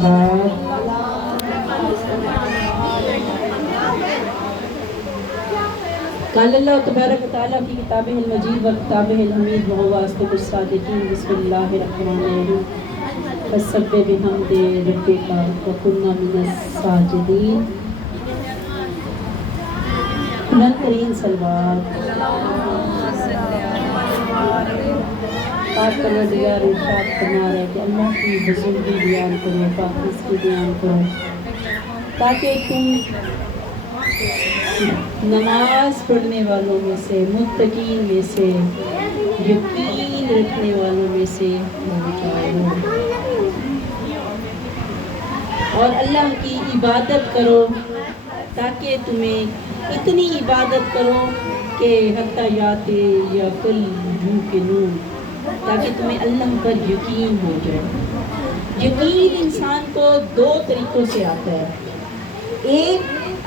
قال اللہ تبارک و تعالیٰ کی کتاب المجید و کتاب الحمید و واسطۃ الصادقین بسم اللہ الرحمن الرحیم فسبح بحمد ربک وکن من الساجدین. بلند ترین صلوات پاک پروردگار ارشاد فرما رہے کہ اللہ کی بزرگی بیان کرو، پاکیزگی بیان کرو، تاکہ تم نماز پڑھنے والوں میں سے، متقین میں سے، یقین رکھنے والوں میں سے ہو جاؤ اور اللہ کی عبادت کرو، تاکہ تمہیں اتنی عبادت کرو کہ حتی یاتے یا کل یوقنون، تاکہ تمہیں اللہ پر یقین ہو جائے. یقین انسان کو دو طریقوں سے آتا ہے. ایک،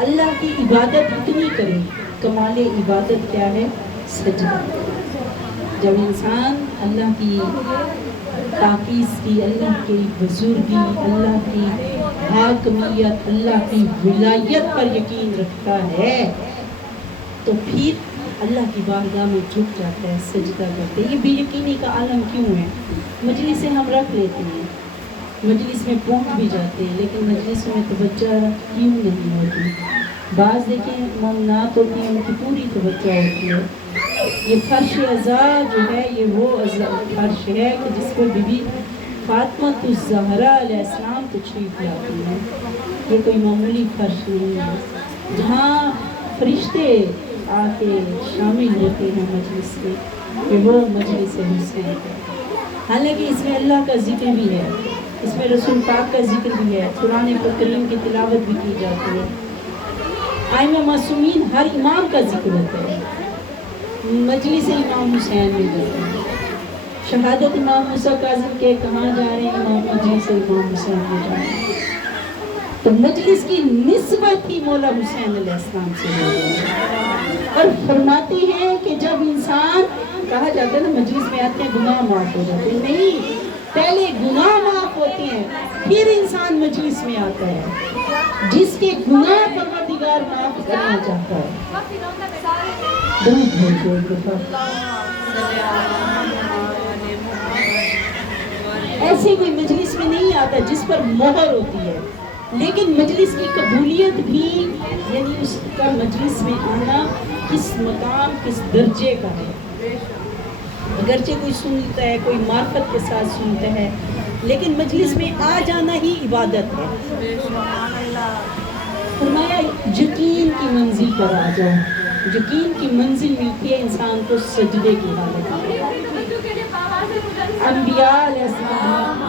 اللہ کی عبادت اتنی کرے. کمال عبادت کیا ہے؟ سجدہ. جب انسان اللہ کی پاکیزگی، اللہ کی بزرگی، اللہ کی حاکمیت، اللہ کی ولایت پر یقین رکھتا ہے تو پھر اللہ کی بارگاہ میں جھک جاتا ہے، سجدہ کرتے. یہ بے یقینی کا عالم کیوں ہے؟ مجلس سے ہم رکھ لیتے ہیں، مجلس میں پہنچ بھی جاتے ہیں، لیکن مجلس میں توجہ کیوں نہیں ہوتی؟ بعض دیکھیں ممنوعات ہوتی ہیں، ان کی پوری توجہ ہوتی ہے. یہ فرش عزا جو ہے، یہ وہ فرش ہے کہ جس کو بی بی فاطمہ الزہرا علیہ السلام تشریف لاتی ہے. یہ کوئی معمولی فرش نہیں ہے جہاں فرشتے آ کے شامل ہوتے ہیں مجلس میں. یہ وہ مجلس حسین ہے. حالانکہ اس میں اللہ کا ذکر بھی ہے، اس میں رسول پاک کا ذکر بھی ہے، قرآن کریم کی تلاوت بھی کی جاتی ہے، ائمہ معصومین ہر امام کا ذکر ہوتا ہے. مجلس امام حسین میں جاتے ہیں. شہادت امام موسیٰ کاظم کے کہاں جا رہے ہیں؟ امام مجلس امام حسین میں جا رہے ہیں. تو مجلس کی نسبت ہی مولا حسین علیہ السلام سے ہو گئی. اور فرماتے ہیں کہ جب انسان، کہا جاتا ہے نا مجلس میں آتے ہیں گناہ معاف ہو جاتے ہیں، نہیں، پہلے گناہ معاف ہوتے ہیں پھر انسان مجلس میں آتا ہے. جس کے گناہ پروردگار معاف کرنا چاہتا ہے. ایسے کوئی مجلس میں نہیں آتا جس پر مہر ہوتی ہے، لیکن مجلس کی قبولیت بھی، یعنی اس کا مجلس میں آنا کس مقام، کس درجے کا ہے. اگرچہ کوئی سنتا ہے، کوئی معرفت کے ساتھ سنتا ہے، لیکن مجلس میں آ جانا ہی عبادت ہے. فرمایا یقین کی منزل پر آ جاؤ. یقین کی منزل ملتی ہے انسان کو سجدے کی حالت میں. انبیاء علیہ السلام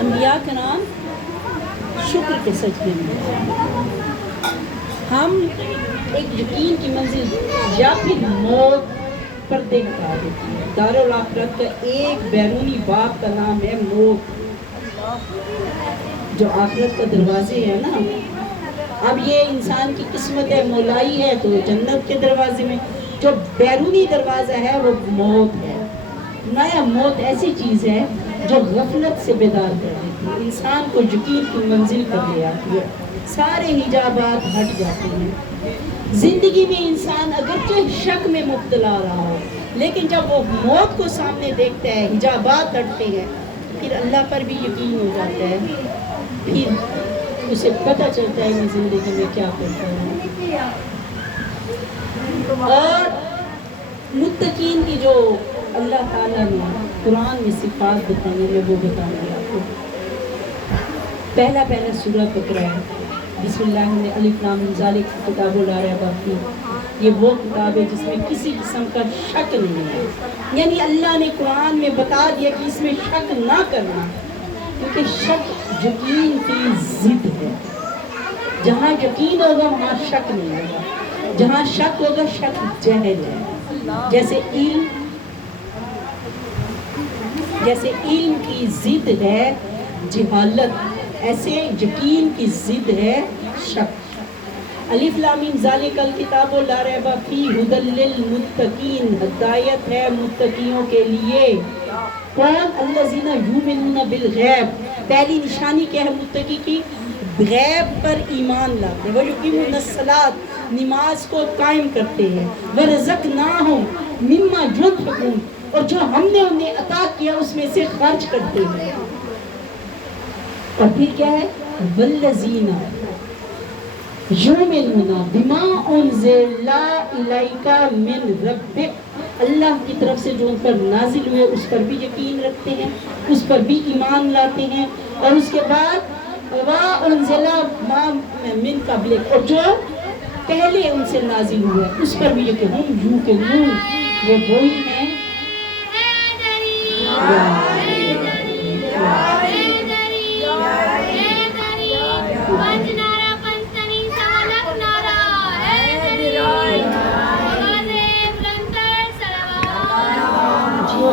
انبیاء کا نام شکر کے سجدے میں. ہم ایک یقین کی منزل یا پھر موت پردے بتا دیتی ہے. دارالآخرت کا ایک بیرونی باب کا نام ہے موت، جو آخرت کا دروازے ہے نا. اب یہ انسان کی قسمت ہے، مولائی ہے تو جنت کے دروازے میں. جو بیرونی دروازہ ہے وہ موت ہے. نیا موت ایسی چیز ہے جو غفلت سے بیدار کر دیتی ہے، انسان کو یقین کی منزل پر لے آتی ہے. سارے حجابات ہٹ جاتے ہیں. زندگی میں انسان اگرچہ شک میں مبتلا رہا ہو، لیکن جب وہ موت کو سامنے دیکھتا ہے، حجابات ہٹتے ہیں، پھر اللہ پر بھی یقین ہو جاتا ہے. پھر اسے پتہ چلتا ہے میں زندگی میں کیا کرتا ہوں. اور متقین کی جو اللہ تعالیٰ نے قرآن میں صفات بتائی ہے وہ بتانا ہے آپ کو. پہلا سورہ بقرہ ہے. بسم اللہ میں الف لام میم ذالک کتاب لا ریب فیہ. یہ وہ کتاب ہے جس میں کسی قسم کا شک نہیں ہے. یعنی اللہ نے قرآن میں بتا دیا کہ اس میں شک نہ کرنا، کیونکہ شک یقین کی ضد ہے. جہاں یقین ہوگا وہاں شک نہیں ہوگا. جہاں شک ہوگا شک جہل ہے. جیسے علم کی ضد ہے جہالت، ایسے یقین کی ضد ہے شک. الف لام میم ذالک الکتاب لا ریب فیہ ھدی للمتقین، ہدایت ہے متقیوں کے لیے. کون؟ الذین یؤمنون بالغیب. پہلی نشانی کیا ہے متقی کی؟ غیب پر ایمان لاتے ہیں. وَیُقِیمُونَ الصَّلَاۃَ، نماز کو قائم کرتے ہیں. وَرَزَقْنَاهُم مِّمَّا يُنْفِقُونَ، اور جو ہم نے انہیں عطا کیا اس میں سے خرچ کرتے ہیں. اور پھر کیا ہے؟ وَالَّذِينَ یؤمنون بما انزل الیک من ربک، اللہ کی طرف سے جو ان پر نازل ہوئے اس پر بھی یقین رکھتے ہیں، اس پر بھی ایمان لاتے ہیں. اور اس کے بعد وانزل ما من قبلک، اور جو پہلے ان سے نازل ہوا اس پر بھی یقین. ہم یوقنون، یہ وہی ہیں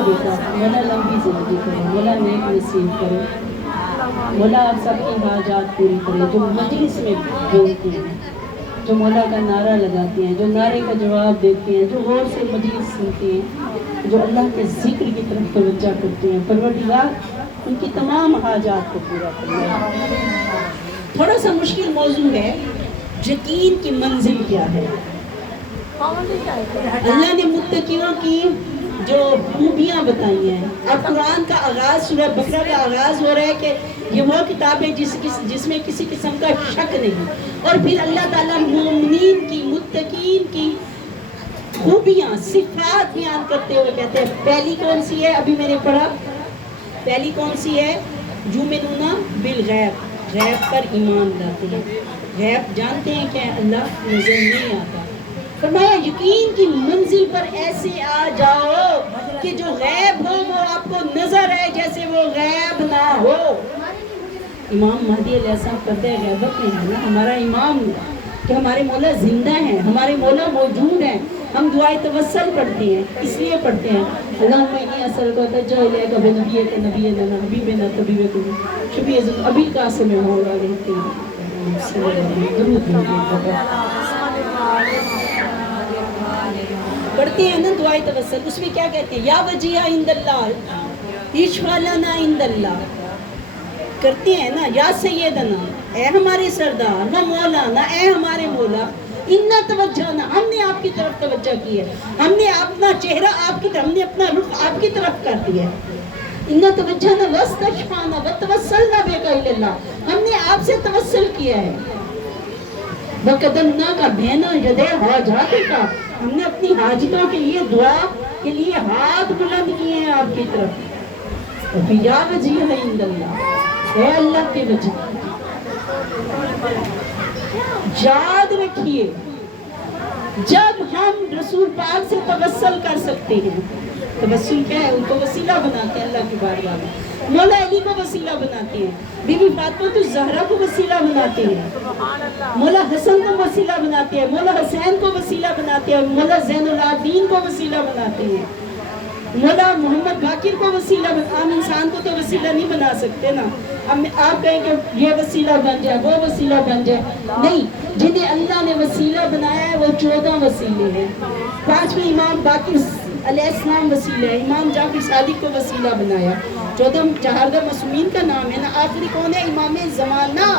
بیٹا. مولا لمبی زندگی کرے، مولا نیک نصیب کرے، مولا آپ سب کی حاجات پوری کرے. جو مجلس میں بولتی ہیں، جو مولا کا نعرہ لگاتی ہیں، جو نعرے کا جواب دیتی ہیں، جو غور سے مجلس سنتی ہیں، جو اللہ کے ذکر کی طرف توجہ کرتی ہیں، پروردگار ان کی تمام حاجات کو پورا کرے. تھوڑا سا مشکل موضوع ہے، یقین کی منزل کیا ہے. اللہ نے متقیوں کی جو خوبیاں بتائی ہیں. اب قرآن کا آغاز، سورہ بقرہ کا آغاز ہو رہا ہے کہ یہ وہ کتاب ہے جس میں کسی قسم کا شک نہیں. اور پھر اللہ تعالیٰ مومنین کی، متقین کی خوبیاں، صفات بیان کرتے ہوئے کہتے ہیں پہلی کون سی ہے؟ ابھی میں نے پڑھا، پہلی کون سی ہے؟ یؤمنون بالغیب، غیب پر ایمان لاتے ہیں. غیب جانتے ہیں کہ اللہ نظر نہیں آتا. فرمایا یقین کی منزل پر ایسے آ جاؤ کہ جو غیب ہو وہ آپ کو نظر ہے جیسے وہ غیب نہ ہو. امام مہدی علیہ السلام پردہ غیبت میں ہے نا، ہمارا امام، کہ ہمارے مولا زندہ ہیں، ہمارے مولا موجود ہیں. ہم دعائے توسل پڑھتے ہیں، اس لیے پڑھتے ہیں اللہم انی اسألک واتوجہ الیک بنبیک نبینا حبیبنا طبیبک شفیع ابی القاسم مولا رہتے ہیں. درود پڑھتے ہیں نا دعائے توسل. اس میں کیا کہتے ہیں؟ یا وجیہ عند اللہ اشفع لنا عند اللہ، کرتے ہیں نا یا سیدنا، اے ہمارے سردار، و مولانا، اے ہمارے مولا، انا توجہنا، ہم نے آپ کی طرف توجہ کی ہے، ہم نے اپنا چہرہ آپ کی طرف، ہم نے اپنا رخ آپ کی طرف کر دیا ہے. انا توجہنا واستشفعنا وتوسلنا بک الی اللہ، ہم نے آپ سے توسل کیا ہے. وقدمنا کا بہنا یدے حاجاتک، ہم نے اپنی حاجتوں کے لیے، دعا کے لیے ہاتھ بلند کیے ہیں آپ کی طرف. یا وجیہ عند اللہ، اے اللہ کے وجہ. یاد رکھیے جب ہم رسول پاک سے توسل کر سکتے ہیں، توسل کیا ہے؟ ان کو وسیلہ بناتے ہیں اللہ کی بارگاہ میں. مولا علی کو وسیلہ بناتے ہیں، بی بی فاطمہ الزہرا کو وسیلہ بناتے ہیں، مولا حسن کو وسیلہ بناتے ہیں، مولا حسین کو وسیلہ بناتے ہیں، مولا زین العابدین کو وسیلہ بناتے ہیں، مولا محمد باقر کو وسیلہ. عام انسان کو تو وسیلہ نہیں بنا سکتے نا. اب آپ کہیں کہ یہ وسیلہ بن جائے، وہ وسیلہ بن جائے، نہیں. جنہیں اللہ نے وسیلہ بنایا ہے وہ 14 وسیلے ہیں. 5ویں امام باقر علیہ السلام وسیلہ ہے، امام جعفر صادق کو وسیلہ بنایا. 14 چہاردہ معصومین کا نام ہے نا. آخری کون ہے؟ امام زمانہ.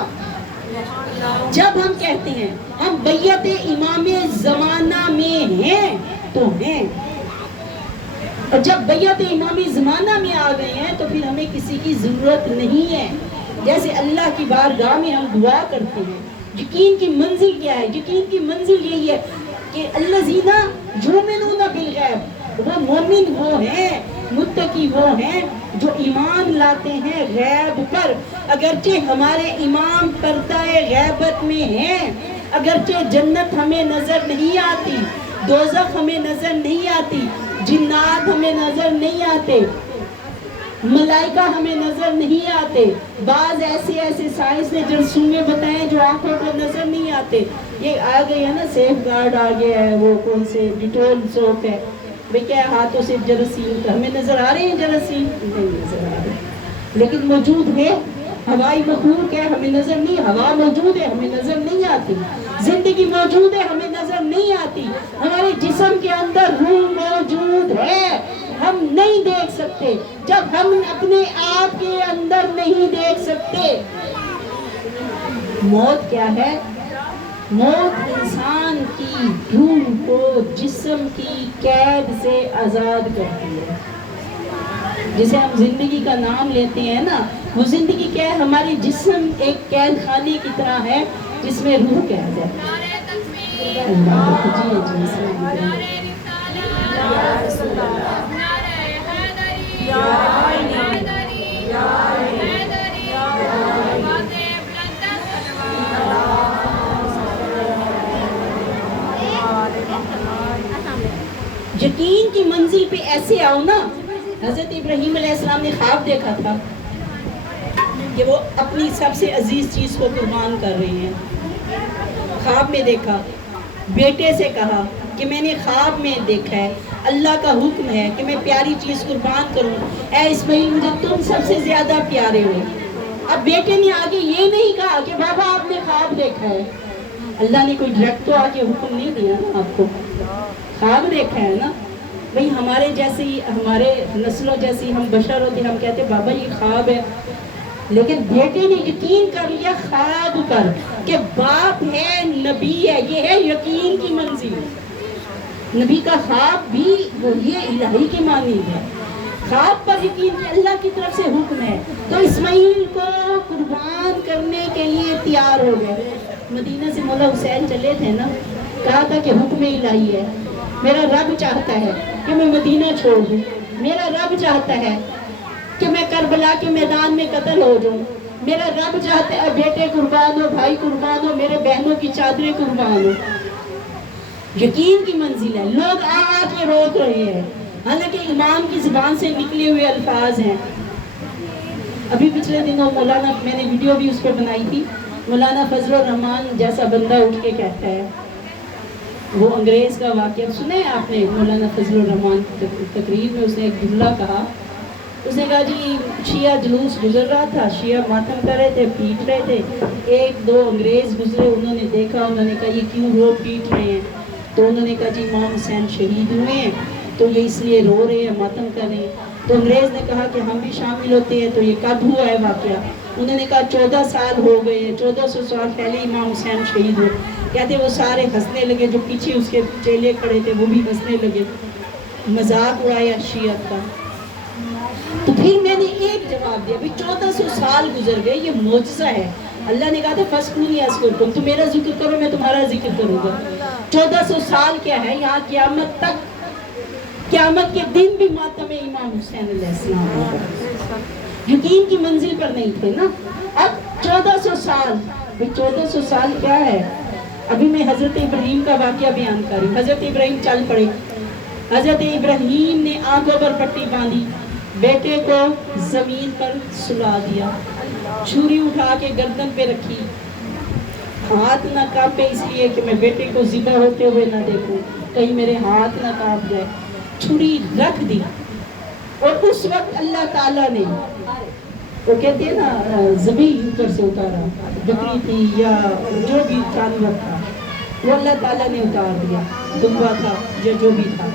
جب ہم کہتے ہیں ہم بیعت امام زمانہ میں ہیں تو ہیں، اور جب بیعت امام زمانہ میں آ گئے ہیں تو پھر ہمیں کسی کی ضرورت نہیں ہے. جیسے اللہ کی بارگاہ میں ہم دعا کرتے ہیں. یقین کی منزل کیا ہے؟ یقین کی منزل یہی ہے کہ الذین یؤمنون بالغیب، وہ مومن وہ ہیں، متقی وہ ہیں جو ایمان لاتے ہیں غیب پر. اگرچہ ہمارے امام پردہ غیبت میں ہیں، اگرچہ جنت ہمیں نظر نہیں آتی، دوزخ ہمیں نظر نہیں آتی، جنات ہمیں نظر نہیں آتے، ملائکہ ہمیں نظر نہیں آتے، بعض ایسے سائنس نے جرثومے بتائے جو آنکھوں کو نظر نہیں آتے. یہ آ گئی ہے نا سیف گارڈ آ گیا ہے، وہ کون سے ڈیٹول سوپ ہے، وہ کیا ہاتھوں سے جراثیم، ہمیں نظر آ رہے ہیں جراثیم؟ نہیں نظر آ رہے، لیکن موجود ہے. ہوائی مخلوق ہے ہمیں نظر نہیں، ہوا موجود ہے ہمیں نظر نہیں آتی، زندگی موجود ہے ہمیں نظر نہیں آتی، ہمارے جسم کے اندر روح موجود ہے، ہم نہیں دیکھ سکتے۔ جب ہم اپنے آپ کے اندر نہیں دیکھ سکتے، موت کیا ہے؟ موت انسان کی روح کو جسم کی قید سے آزاد کرتی ہے۔ جسے ہم زندگی کا نام لیتے ہیں نا، وہ زندگی کیا ہے؟ ہماری جسم ایک قید خانے کی طرح ہے جس میں روح قید ہے۔ یقین کی منزل پہ ایسے آؤ نا۔ حضرت ابراہیم علیہ السلام نے خواب دیکھا تھا کہ وہ اپنی سب سے عزیز چیز کو قربان کر رہے ہیں۔ خواب میں دیکھا، بیٹے سے کہا کہ میں نے خواب میں دیکھا ہے، اللہ کا حکم ہے کہ میں پیاری چیز قربان کروں، اے اسماعیل مجھے تم سب سے زیادہ پیارے ہو۔ اب بیٹے نے آگے یہ نہیں کہا کہ بابا آپ نے خواب دیکھا ہے، اللہ نے کوئی ڈائریکٹ تو آگے حکم نہیں دیا نا آپ کو، خواب دیکھا ہے نا۔ بھئی ہمارے جیسی، ہمارے نسلوں جیسی ہم بشر ہوتے، ہم کہتے بابا یہ خواب ہے، لیکن بیٹے نے یقین کر لیا خواب پر کہ باپ ہے، نبی ہے، یہ ہے یقین کی منزل۔ نبی کا خواب بھی وہی الہی کی مانند ہے، خواب پر یقین کہ اللہ کی طرف سے حکم ہے، تو اسماعیل کو قربان کرنے کے لیے تیار ہو گئے۔ مدینہ سے مولا حسین چلے تھے نا، کہا تھا کہ حکم الہی ہے، میرا رب چاہتا ہے کہ میں مدینہ چھوڑ دوں، میرا رب چاہتا ہے کہ میں کربلا کے میدان میں قتل ہو جاؤں، میرا رب چاہتا ہے بیٹے قربان ہو، بھائی قربان ہو، میرے بہنوں کی چادریں قربان ہو۔ یقین کی منزل ہے، لوگ آ کے روک رہے ہیں، حالانکہ امام کی زبان سے نکلے ہوئے الفاظ ہیں۔ ابھی پچھلے دنوں مولانا، میں نے ویڈیو بھی اس پہ بنائی تھی، مولانا فضل الرحمان جیسا بندہ اٹھ کے کہتا ہے، وہ انگریز کا واقعہ سنے آپ نے؟ مولانا فضل الرحمان کی تقریر میں اس نے ایک جملہ کہا، اس نے کہا جی شیعہ جلوس گزر رہا تھا، شیعہ ماتم کر رہے تھے، پیٹ رہے تھے، ایک دو انگریز گزرے، انہوں نے دیکھا، انہوں نے کہا یہ کیوں رو پیٹ رہے ہیں؟ تو انہوں نے کہا جی امام حسین شہید ہوئے ہیں تو یہ اس لیے رو رہے ہیں، ماتم کر رہے ہیں۔ تو انگریز نے کہا کہ ہم بھی شامل ہوتے ہیں، تو یہ کب ہوا ہے واقعہ؟ انہوں نے کہا 14 سال ہو گئے ہیں، 1400 سال پہلے امام حسین شہید ہوئے۔ کہتے وہ سارے ہنسنے لگے، جو پیچھے اس کے چیلے کھڑے تھے وہ بھی ہنسنے لگے، مذاق اڑایا شیعت کا۔ تو پھر میں نے ایک جواب دیا، 1400 سال گزر گئے، یہ معجزہ ہے۔ اللہ نے کہا تھا فَاسْقُونِي أَذْكُرْكُمْ، تم میرا ذکر کرو میں تمہارا ذکر کروں گا۔ 1400 سال کیا ہے، یہاں قیامت تک، قیامت کے دن بھی ماتم امام حسین علیہ السلام ہوگا۔ یقین کی منزل پر نہیں تھے نا، اب 1400 سال، 1400 سال کیا ہے؟ ابھی میں حضرت ابراہیم کا واقعہ بیان کر رہی ہوں۔ حضرت ابراہیم چل پڑے، حضرت ابراہیم نے آنکھوں پر پٹی باندھی، بیٹے کو زمین پر سلا دیا، چھری اٹھا کے گردن پہ رکھی، ہاتھ نہ کانپے اس لیے کہ میں بیٹے کو ذبح ہوتے ہوئے نہ دیکھوں، کہیں میرے ہاتھ نہ کانپ جائے، چھری رکھ دی۔ اور اس وقت اللہ تعالیٰ نے، وہ کہتے ہیں نا زمین اوپر سے اتارا، بکری تھی یا جو بھی جانور تھا وہ اللہ تعالیٰ نے اتار دیا، دمبا تھا یا جو بھی تھا۔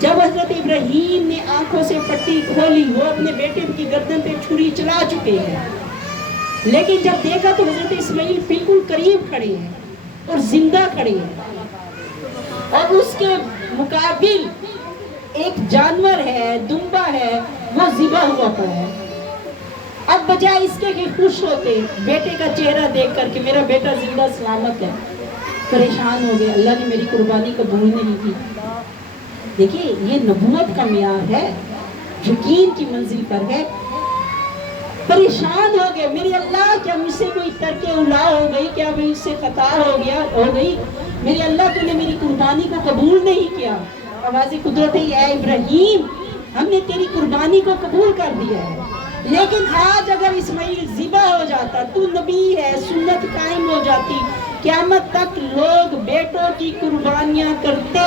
جب حضرت ابراہیم نے آنکھوں سے پٹی کھولی، وہ اپنے بیٹے کی گردن پہ چھری چلا چکے ہیں، لیکن جب دیکھا تو حضرت اسماعیل بالکل قریب کھڑے ہیں اور زندہ کھڑے ہیں، اور اس کے مقابل ایک جانور ہے، دمبا ہے، وہ ذبح ہوا پڑا ہے۔ اب بجائے اس کے کہ خوش ہوتے بیٹے کا چہرہ دیکھ کر کہ میرا بیٹا زندہ سلامت ہے، پریشان ہو گئے، اللہ نے میری قربانی قبول نہیں کی۔ دیکھیے یہ نبوت کا معیار ہے، یقین کی منزل پر ہے۔ پریشان ہو گئے، میرے اللہ کیا مجھ سے کوئی ترک اولا ہو گئی، کیا مجھ سے خطا ہو گئی، میرے اللہ تو نے میری قربانی کو قبول نہیں کیا۔ آواز قدرت ہے، اے ابراہیم ہم نے تیری قربانی کو قبول کر دیا ہے، لیکن آج اگر اسماعیل ذبح ہو جاتا، تو نبی ہے، سنت قائم ہو جاتی، قیامت تک لوگ بیٹوں کی قربانیاں کرتے۔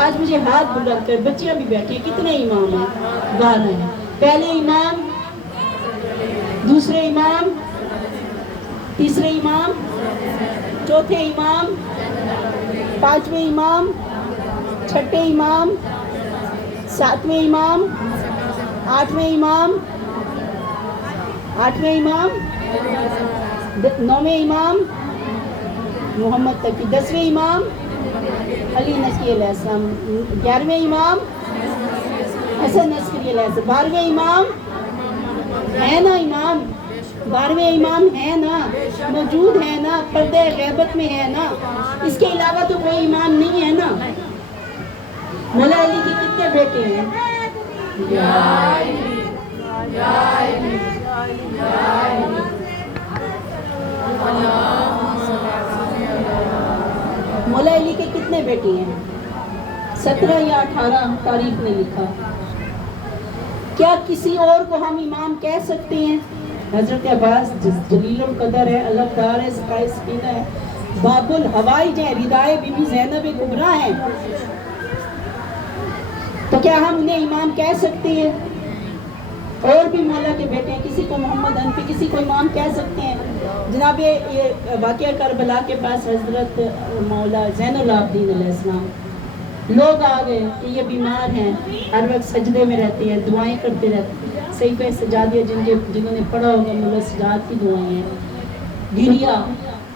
آج مجھے ہاتھ بلند کر، بچیاں بھی بیٹھے ہیں، کتنے امام ہیں؟ 12 ہیں۔ پہلے امام، دوسرے امام، تیسرے امام، چوتھے امام، پانچویں امام، چھٹے امام، ساتویں امام، آٹھویں امام، نویں امام محمد تقی، 10ویں امام علی نقی علیہ السلام، 11ویں امام حسن عسکری علیہ السلام، 12ویں امام ہے نا، امام 12ویں امام ہے نا، موجود ہے نا، پردہ غیبت میں ہے نا، اس کے علاوہ تو کوئی امام نہیں ہے نا۔ مولا علی کے کتنے بیٹے ہیں؟ مولا علی کے کتنے بیٹے ہیں؟ 17 یا 18 تاریخ نے لکھا۔ کیا کسی اور کو ہم امام کہہ سکتے ہیں؟ حضرت عباس جلیل القدر ہے، علمدار ہے، سقائے سکینہ ہے، باب الحوائج ہے، ردائے بی بی زینب کبریٰ ہیں، تو کیا ہم انہیں امام کہہ سکتے ہیں؟ اور بھی مولا کے بیٹے ہیں، کسی کو محمد حنفی، کسی کو امام کہہ سکتے ہیں؟ جناب یہ واقعہ کربلا کے پاس حضرت مولا زین العابدین علیہ السلام، لوگ آ گئے کہ یہ بیمار ہیں، ہر وقت سجدے میں رہتے ہیں، دعائیں کرتے رہتے ہیں، صحیفہ سجادیہ جنہوں نے پڑھا ہوگا، مولا سجاد کی دعائیں ہیں، گریا،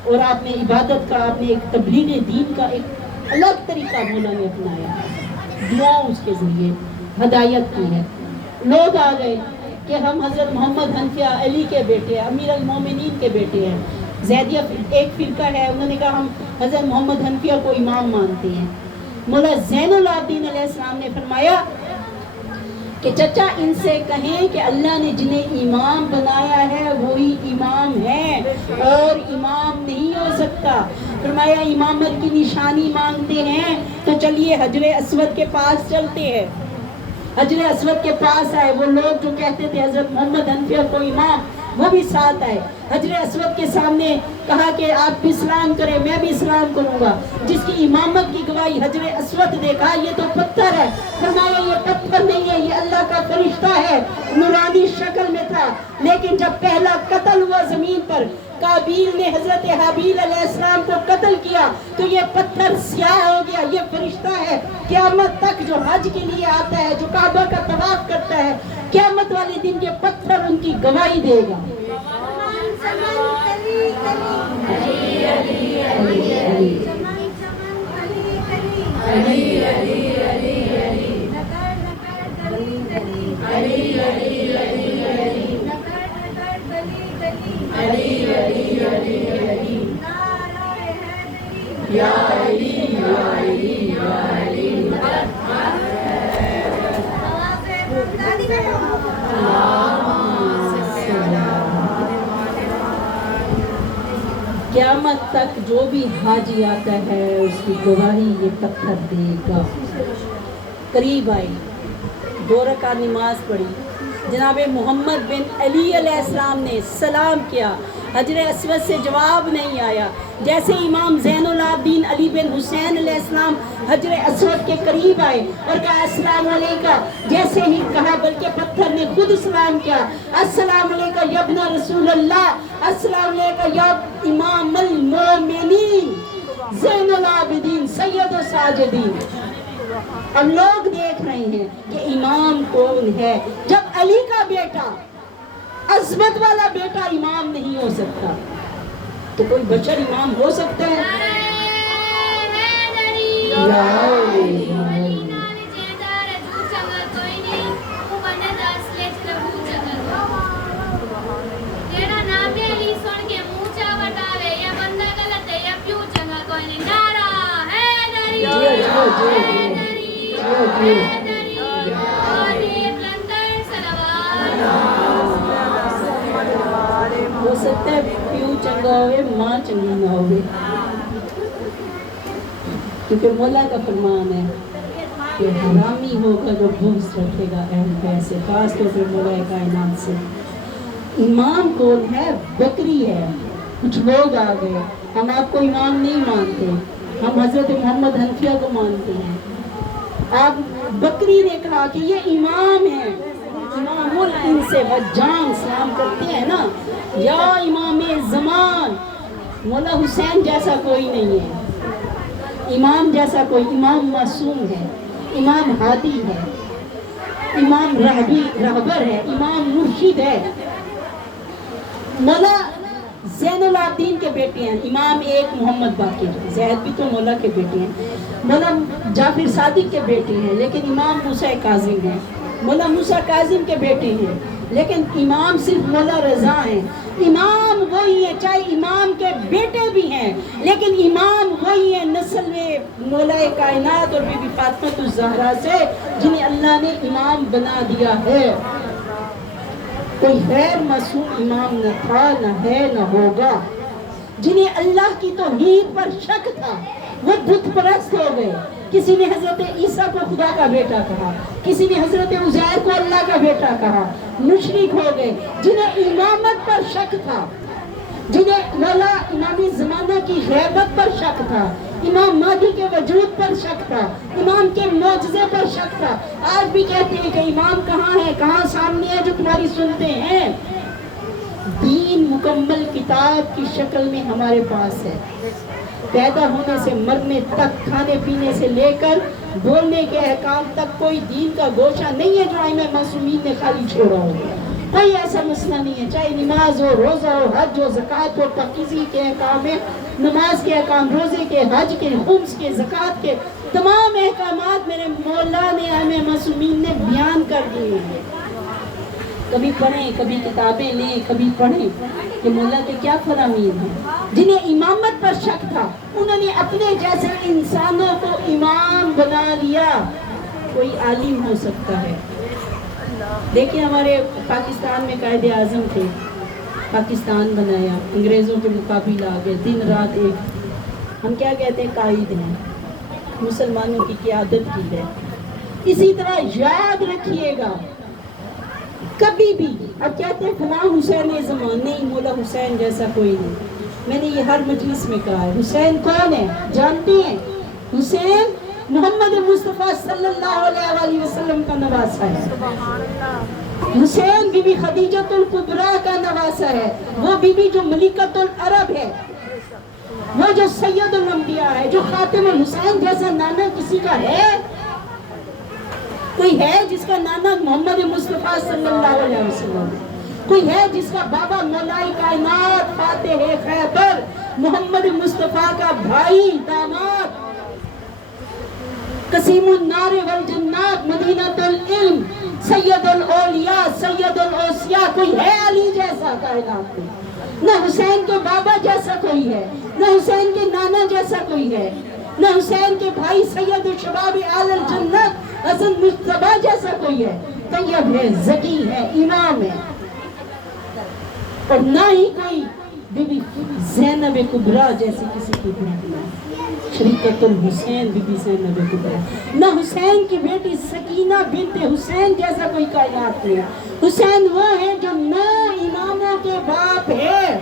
اور آپ نے عبادت کا، آپ نے ایک تبلیغ دین کا ایک الگ طریقہ مولا نے اپنایا، دعاؤں اس کے ذریعے ہدایت کی ہے۔ لوگ آ گئے کہ ہم حضرت محمد حنفیہ علی کے بیٹے ہیں، امیر المومنین کے بیٹے ہیں، زیدیہ ایک فرقہ ہے، انہوں نے کہا ہم حضرت محمد حنفیہ کو امام مانتے ہیں۔ مولا زین العابدین علیہ السلام نے فرمایا کہ چچا ان سے کہیں کہ اللہ نے جنہیں امام بنایا ہے وہی امام ہے، اور امام نہیں ہو سکتا۔ فرمایا امامت کی نشانی مانگتے ہیں تو چلیے حجر اسود کے پاس چلتے ہیں۔ حجر اسود کے پاس آئے، وہ لوگ جو کہتے تھے حضرت محمد حنفیہ کو امام، وہ بھی ساتھ آئے۔ حجر اسود کے سامنے کہا کہ آپ بھی اسلام کریں، میں بھی اسلام کروں گا۔ جس کی امامت کی گواہی حجر اسود دے، کہا یہ تو پتھر ہے۔ فرمایا یہ پتھر نہیں ہے، یہ اللہ کا فرشتہ ہے، نورانی شکل میں تھا، لیکن جب پہلا قتل ہوا زمین پر، قابیل نے حضرت حابیل علیہ السلام کو قتل کیا تو یہ پتھر سیاہ ہو گیا، یہ فرشتہ ہے۔ قیامت تک جو حج کے لیے آتا ہے، جو کعبہ کا طواف کرتا ہے، قیامت والے دن یہ پتھر ان کی گواہی دے گا۔ قیامت تک جو بھی حاجی آتا ہے اس کی گواہی یہ پتھر دے گا۔ قریب آئی، 2 رکعت نماز پڑھی، جناب محمد بن علی علیہ السلام نے سلام کیا، حجر اسود سے جواب نہیں آیا۔ جیسے امام زین العابدین علی بن حسین علیہ السلام حجر اسود کے قریب آئے اور کہا السلام علیکم، جیسے ہی کہا بلکہ پتھر نے خود سلام کیا، السلام علیکم یا ابن رسول اللہ، السلام علیکم یا امام المومنین زین العابدین سید و ساجدین۔ اب لوگ دیکھ رہے ہیں کہ امام کون ہے۔ جب علی کا بیٹا، عظمت والا بیٹا امام نہیں ہو سکتا تو کوئی بشر امام ہو سکتا ہے؟ ہو سکتا ہے پیو چنگا ہوئے، ماں چنگی نہ ہوئے، کیونکہ مولا کا فرمان ہے کہ حرامی ہوگا جو بغض رکھے گا اہل بیت سے، خاص طور پر مولا کائنات سے۔ امام کون ہے؟ بکری ہے۔ کچھ لوگ آ گئے، ہم آپ کو امام نہیں مانتے، ہم حضرت محمد حنفیہ کو مانتے ہیں۔ آپ بکری نے کہا کہ یہ امام ہے، امام الانس والجان سلام کرتے ہیں نا، یا امام زمان، مولا حسین جیسا کوئی نہیں ہے، امام جیسا کوئی، امام معصوم ہے، امام ہادی ہے، امام رہبر ہے، امام مرشد ہے۔ مولا زین العابدین کے بیٹے ہیں، امام ایک محمد باقر، زید بھی تو مولا کے بیٹے ہیں، مولا جعفر صادق کے بیٹے ہیں لیکن امام موسیٰ کاظم ہیں، مولا موسیٰ کاظم کے بیٹے ہیں لیکن امام صرف مولا رضا ہیں۔ امام وہی ہے، چاہے امام کے بیٹے بھی ہیں لیکن امام وہی ہے، نسل میں مولا کائنات اور بی بی فاطمہ الزہرا سے، جنہیں اللہ نے امام بنا دیا ہے۔ کوئی غیر معصوم امام نہ تھا، نہ ہے، نہ ہوگا۔ جنہیں اللہ کی توحید پر شک تھا وہ بت پرست ہو گئے، کسی نے حضرت عیسیٰ کو خدا کا بیٹا کہا، کسی نے حضرت عزیر کو اللہ کا بیٹا کہا، مشرک ہو گئے۔ جنہیں امامت پر شک تھا، جنہیں مولا امام زمانہ کی غیبت پر شک تھا، امام مہدی کے وجود پر شک تھا، امام کے معجزے پر شک تھا، آج بھی کہتے ہیں کہ امام کہاں ہے، کہاں سامنے ہے جو تمہاری سنتے ہیں۔ دین مکمل کتاب کی شکل میں ہمارے پاس ہے، پیدا ہونے سے مرنے تک، کھانے پینے سے لے کر بولنے کے احکام تک کوئی دین کا گوشہ نہیں ہے جو ائمہ معصومین نے خالی چھوڑا ہو۔ کوئی ایسا مسئلہ نہیں ہے، چاہے نماز ہو، روزہ ہو، حج ہو، زکوٰۃ ہو، تقیزی کے احکام ہے، نماز کے احکام، روزے کے، حج کے، خمس کے، زکوٰۃ کے، تمام احکامات میرے مولا نے ائمہ معصومین نے بیان کر دیے ہیں۔ کبھی پڑھیں، کبھی کتابیں لیں، کبھی پڑھیں کہ مولا کے کیا فرامین ہیں۔ جنہیں امامت پر شک تھا انہوں نے اپنے جیسے انسانوں کو امام بنا لیا۔ کوئی عالم ہو سکتا ہے، دیکھیں ہمارے پاکستان میں قائد اعظم تھے، پاکستان بنایا، انگریزوں کے مقابل آ گئے، دن رات ایک، ہم کیا کہتے ہیں قائد ہیں، مسلمانوں کی قیادت کی ہے۔ اسی طرح یاد رکھیے گا کبھی بھی اب کہتے ہیں فلاں حسین زمان، نہیں، مولا حسین جیسا کوئی نہیں۔ میں نے یہ ہر مجلس میں کہا ہے۔ حسین کون ہے جانتے ہیں؟ حسین محمد مصطفیٰ صلی اللہ علیہ وآلہ وسلم کا نواسہ ہے۔ حسین بی بی خدیجۃ الکبریٰ کا نواسہ ہے، وہ بی بی جو ملکۃ العرب ہے، وہ جو سید الانبیاء ہے، جو خاتم الحسین جیسا نانا کسی کا ہے؟ کوئی ہے جس کا نانا محمد مصطفیٰ صلی اللہ علیہ وسلم؟ کوئی ہے جس کا بابا مولا کائنات فاتح خیبر محمد مصطفیٰ کا بھائی داماد قسیم النار والجنات مدینۃ العلم سید الاولیاء سید الاوصیاء، کوئی ہے علی جیسا کائنات میں؟ نہ حسین کے بابا جیسا کوئی ہے، نہ حسین کے نانا جیسا کوئی ہے، نہ حسین کے بھائی سید شباب اہل الجنت حسن مجتبیٰ جیسا کوئی ہے۔ طیب ہے، زکی ہے، امام ہے، اور نہ ہی کوئی بی بی زینب کبریٰ جیسی کسی کی بیٹی ہے، شریکۃ الحسین بی بی زینب کبریٰ۔ نہ حسین کی بیٹی سکینہ بنت حسین جیسا کوئی کائنات نہیں ہے۔ حسین وہ ہے جو 9 اماموں کے باپ ہے۔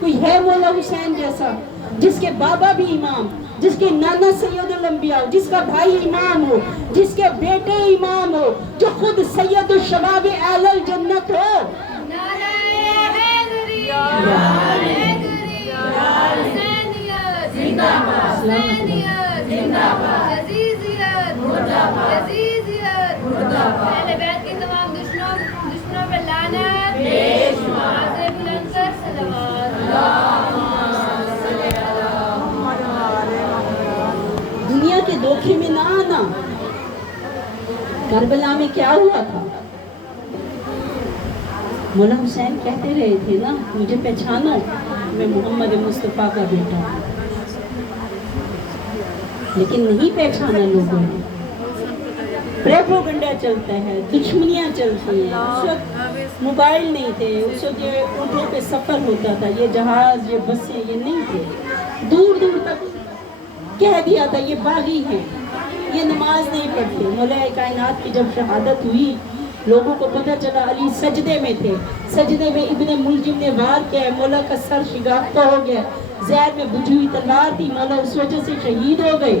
کوئی ہے مولا حسین جیسا جس کے بابا بھی امام، جس کے نانا سید الانبیاء ہو، جس کا بھائی امام ہو، جس کے بیٹے امام ہو، جو خود سید الشباب اہل الجنت ہو؟ اہل بیت کے تمام دشمنوں پر لعنت، آخر بلند کر صلوات۔ دنیا کے دھوکے میں نہ آنا۔ کربلا میں کیا ہوا تھا؟ مولا حسین کہتے رہے تھے نا، مجھے پہچانو، میں محمد مصطفیٰ کا بیٹا ہوں، لیکن نہیں پہچانا لوگوں نے۔ پروپیگنڈا چلتا ہے، دشمنیاں چلتی ہیں۔ اس وقت موبائل نہیں تھے، اس وقت یہ اونٹوں پہ سفر ہوتا تھا، یہ جہاز، یہ بسیں، یہ نہیں تھے۔ دور دور تک کہہ دیا تھا یہ باغی ہیں، یہ نماز نہیں پڑھتے۔ مولا کائنات کی جب شہادت ہوئی، لوگوں کو پتہ چلا، علی سجدے میں تھے، سجدے میں ابن ملجم نے وار کیا ہے، مولا کا سر شگافتہ ہو گیا، زید میں بجھی ہوئی تلوار تھی، مولا اس وجہ سے شہید ہو گئے۔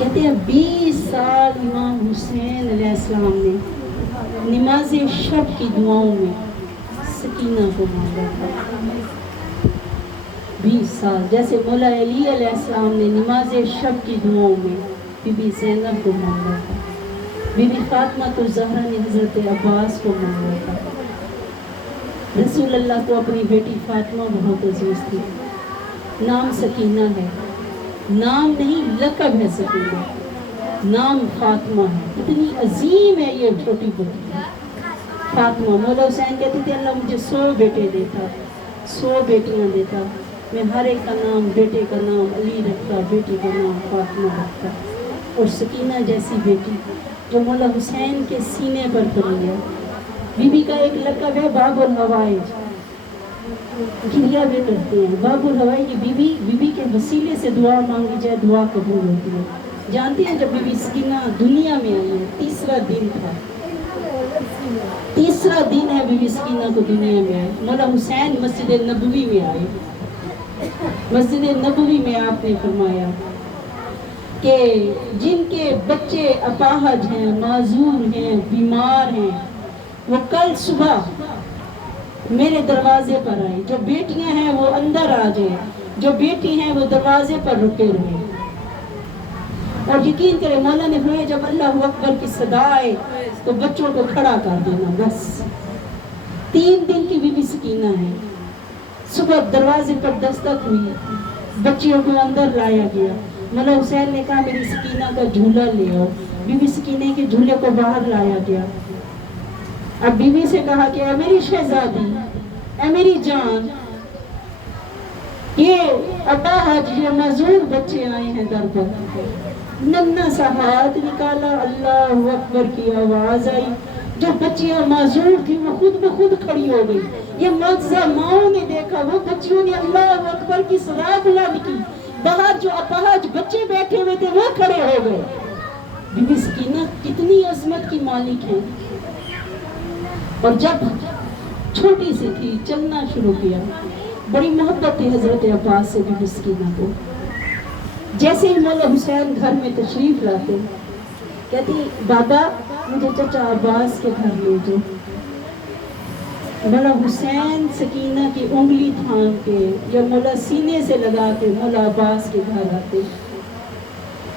کہتے ہیں 20 سال امام حسین علیہ السلام نے نماز شب کی دعاؤں میں سکینہ کو مانگا تھا. 20 سال. جیسے مولا علی علیہ السلام نے نماز شب کی دعاؤں میں بی بی زینب کو مانگا تھا. بی بی فاطمہ الزہرا نے حضرت عباس کو مانگا تھا. رسول اللہ کو اپنی بیٹی فاطمہ بہت عزیز تھی. نام سکینہ ہے، نام نہیں لقب ہے سکینہ. نام فاطمہ ہے. اتنی عظیم ہے یہ چھوٹی بیٹی فاطمہ. مولا حسین کہتے تھے اللہ مجھے 100 بیٹے دیتا، 100 بیٹیاں دیتا، میں ہر ایک کا نام، بیٹے کا نام علی رکھتا، بیٹی کا نام فاطمہ رکھتا. اور سکینہ جیسی بیٹی جو مولا حسین کے سینے پر پلی ہے. بی بی کا ایک لقب ہے باب الحوائج. گریا بھی کرتے ہیں باب الحوائج کی بی بی کے وسیلے سے دعا مانگی جائے دعا قبول ہوتی ہے. جانتے ہیں جب بی بی سکینہ دنیا میں آئی ہے 3واں دن تھا، 3واں دن ہے بی بی سکینہ کو دنیا میں آئے. مولا حسین مسجد نبوی میں آئے. مسجد نبوی میں آپ نے فرمایا کہ جن کے بچے اپاہج ہیں، معذور ہیں، بیمار ہیں، وہ کل صبح میرے دروازے پر آئے. جو بیٹیاں ہیں وہ اندر آ جائیں، جو بیٹی ہیں وہ دروازے پر رکے رہے. اور یقین کرے مولا نے فرمایا جب اللہ اکبر کی صدا آئے تو بچوں کو کھڑا کر دینا. بس 3 دن کی بی بی سکینہ ہے. صبح دروازے پر دستک ہوئی، بچیوں کو اندر لایا گیا. مولا حسین نے کہا میری سکینہ کا جھولا لے آؤ. بی بی سکینہ کے جھولے کو باہر لایا گیا. اب بی بی سے کہا کہ اے میری شہزادی، اے میری جان، یہ اپاہج یہ معذور بچے آئے ہیں در پر. ننھا سا ہاتھ نکالا، اللہ اکبر کی آواز آئی. جو بچیاں معذور تھی وہ خود بخود کھڑی ہو گئی. یہ معجزہ ماؤں نے دیکھا. وہ بچیوں نے اللہ اکبر کی صدا بلند کی. باہر جو اپاہج بچے بیٹھے ہوئے تھے وہ کھڑے ہو گئے. بی بی سکینہ کتنی عظمت کی مالک ہے. اور جب چھوٹی سی تھی چلنا شروع کیا، بڑی محبت تھی حضرت عباس سے بی بی سکینہ کو. جیسے ہی مولا حسین گھر میں تشریف لاتے کہتی بابا مجھے چچا عباس کے گھر لے جاؤ. مولا حسین سکینہ کی انگلی تھام کے یا مولا سینے سے لگا کے مولا عباس کے گھر آتے.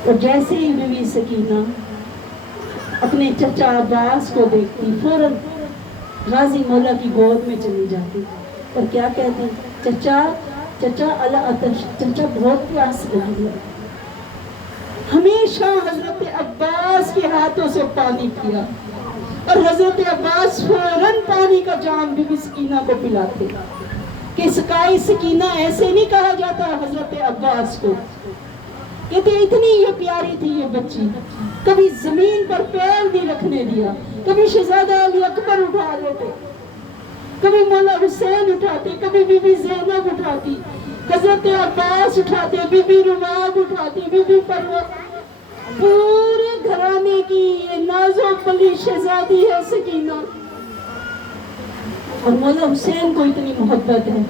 اور جیسے ہی بی بی سکینہ اپنے چچا عباس کو دیکھتی فوراً غازی مولا کی گود میں چلی جاتی. اور کیا کہتی چچا چچا اللہ آتش، چچا بہت پیاس لگی ہے. ہمیشہ حضرت عباس کے ہاتھوں سے پانی پیا اور حضرت عباس فوراً پانی کا جام بی بی سکینہ کو پلاتے. کہ سکائی سکینہ ایسے نہیں کہا جاتا حضرت عباس کو. کہتے اتنی یہ پیاری تھی یہ بچی، کبھی زمین پر پیر نہیں رکھنے دیا. کبھی شہزادہ علی اکبر اٹھا لیتے، کبھی مولا حسین اٹھاتے، کبھی بی بی زینب اٹھاتی، حضرت عباس اٹھاتے، بی بی رباب اٹھاتی، بی بی پروہ. پورے گھرانے کی یہ نازو پلی شہزادی ہے سکینہ. اور مولا حسین کو اتنی محبت ہے،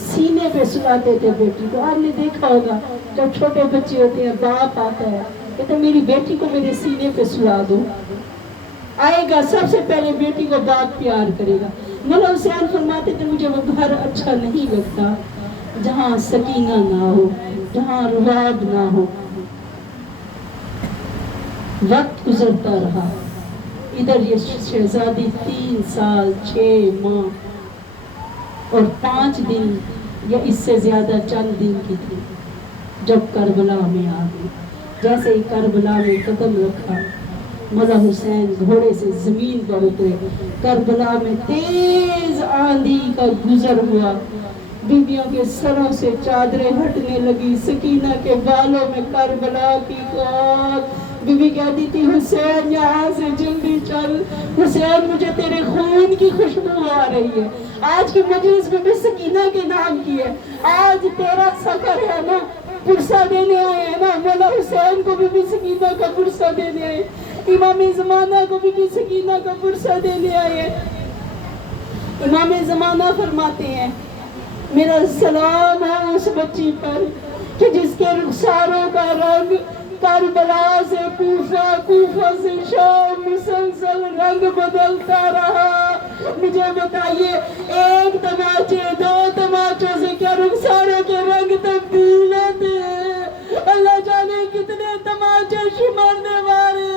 سینے پہ سلاتے تھے بیٹی کو. آپ نے دیکھا ہوگا جب چھوٹے بچے ہوتے ہیں باپ آتا ہے کہتے میری بیٹی کو میرے سینے پہ سلا دو. آئے گا سب سے پہلے بیٹی کو باپ پیار کرے گا. مولا حسین فرماتے تھے مجھے وہ گھر اچھا نہیں لگتا جہاں سکینہ نہ ہو، جہاں رباب نہ ہو. وقت گزرتا رہا. ادھر یہ شہزادی 3 سال 6 ماہ اور 5 دن یا اس سے زیادہ چند دن کی تھی جب کربلا میں آ گئی. جیسے ہی کربلا میں قدم رکھا مولا حسین گھوڑے سے زمین پر اترے. کربلا میں تیز آندھی کا گزر ہوا. بیویوں کے سروں سے چادریں ہٹنے لگی. سکینہ کے بالوں میں کربلا کی خاک. بی بی کہتی تھی حسین یہاں سے جلدی چل، حسین مجھے تیرے خون کی خوشبو آ رہی ہے. آج کی مجلس بی بی سکینہ کے نام کی ہے. آج تیرا سفر ہے نا، پرسہ دینے آئے ہیں نا. مولا حسین کو بی بی سکینہ کا پرسہ دینے آئے، امام زمانہ کو بی بی سکینہ کا پرسہ دینے آئے. امام زمانہ فرماتے ہیں میرا سلام ہے اس بچی پر کہ جس کے رخساروں کا رنگ کربلا سے کوفہ، کوفہ سے شام، مسلسل رنگ بدلتا رہا۔ مجھے بتائیے ایک تماچے، دو تماچوں سے کیا رخساروں کے رنگ تبدیل ہوتے ہیں؟ اللہ جانے کتنے تماچے شمارنے والے۔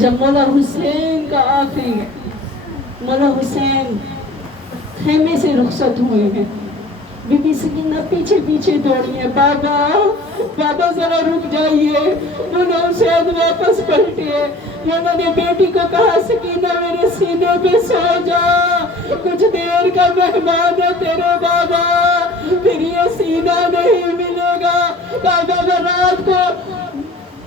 جب مولا حسین کا آخری مولا حسین خیمے سے رخصت ہوئے ہیں، بی بی سکینہ پیچھے پیچھے دوڑی ہے، بابا بابا ذرا رک جائیے۔ مولا حسین واپس پلٹے، انہوں نے بیٹی کو کہا سکینہ میرے سینے پہ سو جا، کچھ دیر کا مہمان ہے تیرے بابا، پھر یہ سینہ نہیں ملے گا۔ بابا میں رات کو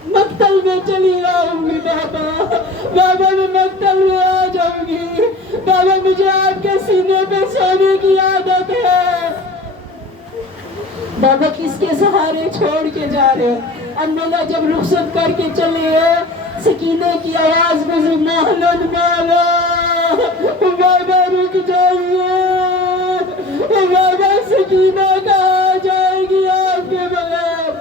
مقتل میں چلی آؤں گی، بابا میں مقتل میں آ جاؤں گی، بابا مجھے آپ کے سینے پہ سونے کی عادت ہے۔ بابا کس کے سہارے چھوڑ کے جا رہے ہو؟ اب مولا جب رخصت کر کے چلے ہیں، سکینہ کی آواز گزری، مہلن مولا، بابا رک جائیے، بابا سکینہ کہاں جائے گی آپ کے بغیر؟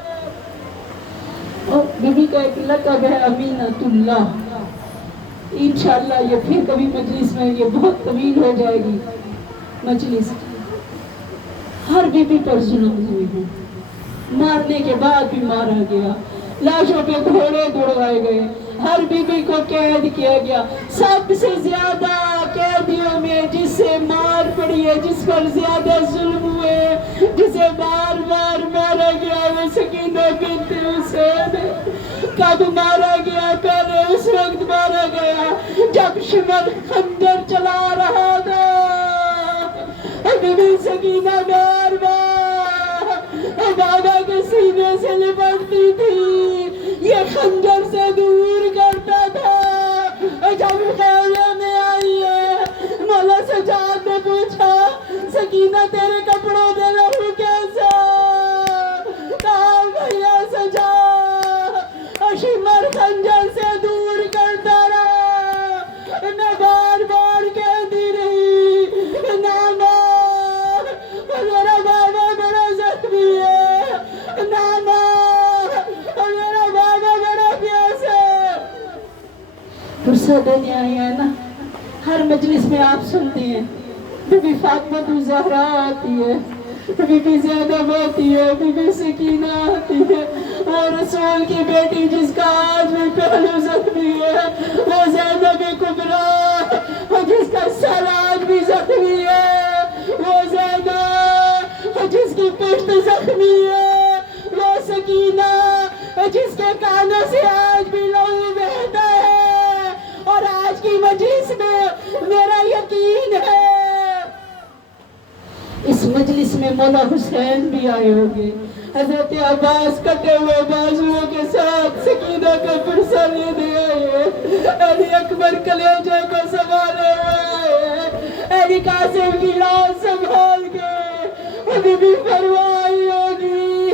اور بی بی کا ایک لقب ہے امینۃ اللہ۔ انشاءاللہ یہ پھر کبھی مجلس میں، یہ بہت طویل ہو جائے گی مجلس، ہر بی بی پر ظلم ہوئے ہیں، مارنے کے بعد بھی مارا گیا، لاشوں پہ گھوڑے دوڑائے گئے، ہر بی بی کو قید کیا گیا۔ سب سے زیادہ قیدیوں میں جس سے مار پڑی ہے، جس پر زیادہ ظلم ہوئے، جسے بار بار مارا گیا، وہ سکینہ بنت حسین ہے۔ کب مارا گیا؟ پہلے اس وقت مارا گیا جب شمر خنجر چلا رہا تھا، بی بی سکینہ بار بار بابا کے سینے سے لپٹتی تھی، یہ خنجر سے دور کرتا تھا۔ جب خیمے میں آئی ہے، مولا سجاد نے پوچھا سکینہ تیرے کپڑوں میں لہو کیسا؟ کہا بھیا سجاد شمر خنجر سے دور کرتا رہا، میں بار بار کہتی رہی نانا میرا بابا بڑا زخمی ہے، نانا میرا بابا بڑا پیاس ہے۔ فرصت دینے آئی ہے نا، ہر مجلس میں آپ سنتے ہیں بی بی فاطمہ الزہرا آتی ہے، بی بی زینب آتی ہے، بی بی سکینہ آتی ہے، وہ رسول کی بیٹی جس کا آج بھی پہلو زخمی ہے، وہ زینب کبریٰ، وہ جس کا سر آج بھی زخمی ہے، وہ زینب جس کی پشت زخمی ہے، وہ سکینہ جس کے کانوں سے آج بھی لہو بہتا ہے۔ اور آج کی مجلس میں میرا یقین ہے اس مجلس میں مولا حسین بھی آئے ہوں گے، حضرت عباس کٹے ہوئے بازوؤں کے ساتھ سکینہ کا پرسہ لینے آئے ہیں، علی اکبر کلیجے کو سنبھالے ہوئے آئے ہیں، علی قاسم کی لاش سنبھال کے بی بی فروا آئی ہوگی،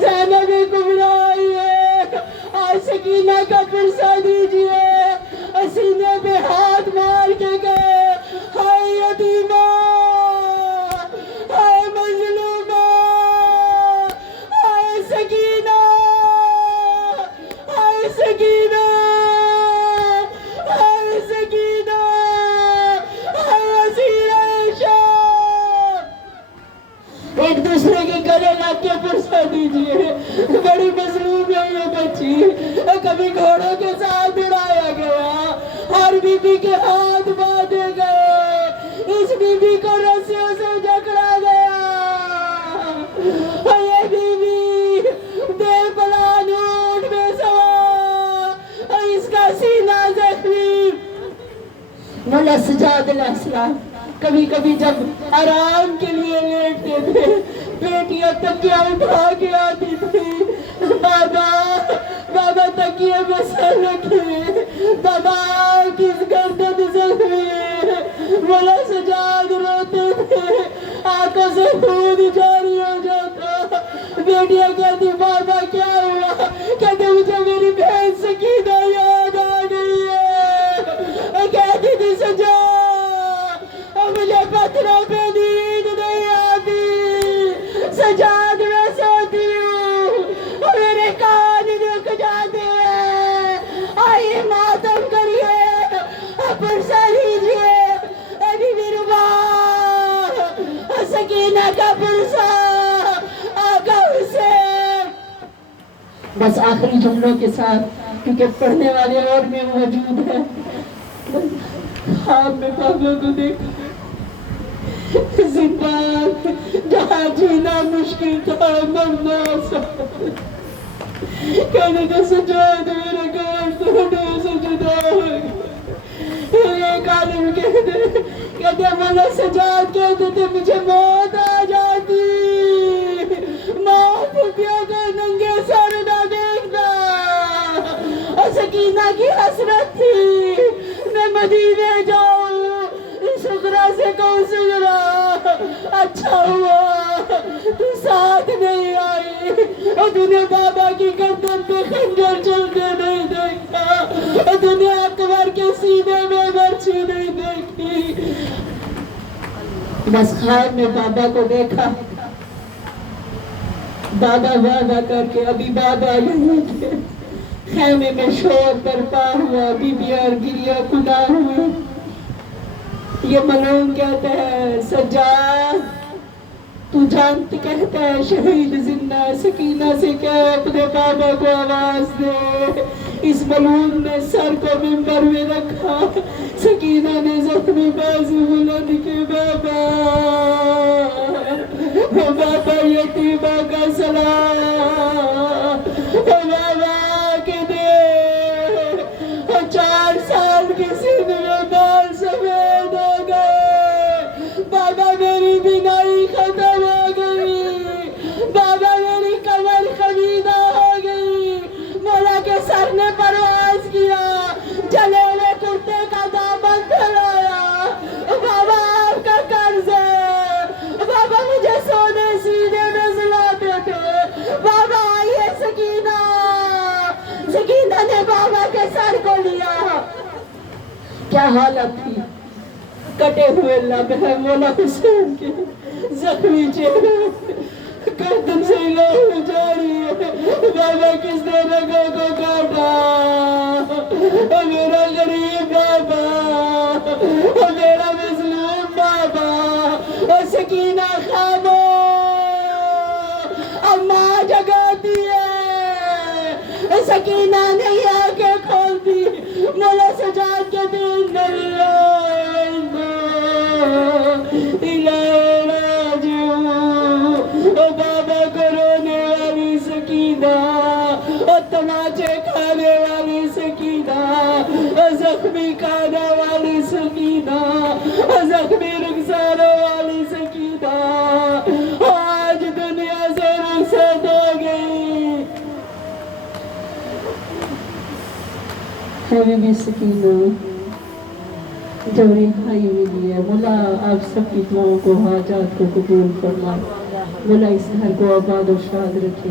زینب کبریٰ آئی ہے، آج سکینہ کا پرسہ دیجئے۔ سینے پہ ہاتھ مار کے گئے، ہائے یتیمہ، ہائے مظلومہ، ہائے سکینہ، ہائے سکینہ، ہائے سکینہ، ہائے اسیر عائشہ۔ ایک دوسرے کے گلے لگ کے پرسہ دیجئے، بڑی مظلوم ہے یہ بچی، کبھی گھوڑوں کے ساتھ اڑایا گیا، ہر بی بی کے ہاتھ باندھے گئے، اس بی بی کو رسیوں سے جکڑا گیا، یہ بی بی بے پلان اونٹ میں سوار، اس کا سینہ زخمی۔ مولا سجاد علیہ السلام کبھی کبھی جب آرام کے لیے لیٹتے تھے، بیٹیاں تکیہ اٹھا کے آتی تھی، بابا تکیے میں سر رکھے، بابا کس گردن زخمی ہے۔ مولا سجاد روتے تھے، آنکھوں سے خون جاری ہو جاتا، بیٹیاں کہتی بابا کیا ہوا؟ کہتے مجھے میری بہن سکینہ یاد آ گئی ہے، کہتی تھی سجاد مجھے پتھروں پہ نیند نہیں آتی، سجاد میں سوتی ہوں، سکینہ کا پرسا آقا حسین. بس آخری جملوں کے ساتھ کیونکہ پڑھنے والے اور بھی موجود ہیں. خواب میں بابا کو دیکھا زندہ جہاں جینا مشکل تھا مرنا آسان. کہنے کا سجاد میرے گھر تو سجدہ ایک عالم کہتے مولا سجاد کہتے تھے مجھے موت آ جاتی موت پھوپھیوں کو ننگے سر نہ دیکھنا. اور سکینہ کی حسرت تھی میں مدینے جاؤں. شکرا سے کہوں سجرا اچھا ہوا تو ساتھ نہیں آئی اور تو نے بابا کی گردن پہ خنجر چلتے نہیں دیکھا اور تو نے اکبر کے سینے میں برچھی نہیں دیکھی. بس خواب میں بابا کو دیکھا. بابا وعدہ کر کے ابھی بابا یہیں تھے. خیمے میں شور برپا ہوا بیبیاں گریا کھلا ہوئے. یہ ملعون کہتا ہے سجاد تو جانتے کہتا ہے شہید زندہ. سکینہ سے کہے اپنے بابا کو آواز دے. اس ملعون نے سر کو منبر میں رکھا. سکینہ نے زخمی بازو بلند کے بابا بابا یتیمہ کا سلام بابا کے دے. 4 سال کی سن میں بال سفید ہو گئے. بابا میری بینائی ختم ہو گئی. بابا میری کمر خمیدہ ہو گئی. مولا کے سر نے پرواز کیا جلے ہوئے کرتے کا دامن پھیلایا. بابا آپ کا قرض ہے. بابا مجھے سونے سینے میں سلاتے تھے. بابا آئیے سکینہ. سکینہ نے بابا کے سر کو لیا. کیا حالت تھی. کٹے ہوئے لب ہے مولا حسین کے زخمی چہرے گردن سے لہو جاری ہے. بابا کس نے رگوں کو کاٹا. میرا غریب بابا میرا مظلوم بابا. اور سکینہ خاموش اماں جگاتی ہے. سکینہ نے آنکھیں کھول دی. مولا سجاد کے دین بابا کو رونے والی سکینہ اور تماچے کھانے والی سکینہ اور زخمی کھانے والی سکینہ اور زخمی رخساروں والی سکینہ آج دنیا سے رخصت ہو گئی. ہے بھی سکینہ جب رہائی ملی ہے. مولا آپ سب کی دعاؤں کو حاجات کو قبول فرما. مولا اس گھر کو آباد و شاد رکھے.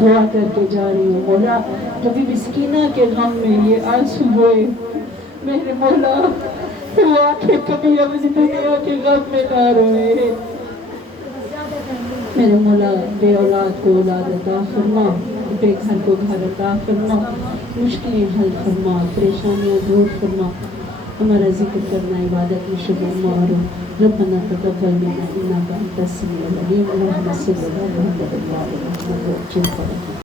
دعا کر کے جا رہی ہوں مولا کبھی بھی سکینہ کے غم میں یہ آنسو ہوئے میرے مولا وہ آنکھیں کبھی اب اس دنیا کے غم میں نہ روئے. میرے مولا بے اولاد کو اولاد عطا فرما. بے گھر کو گھر عطا فرما. مشکلیں حل فرما. پریشانیاں دور فرما. ہمارا ذکر کرنا عبادت میں شبہ معروف. ربنا تقبل منا انک انت السمیع العلیم. اللہم صلی علی محمد وعلی آل محمد.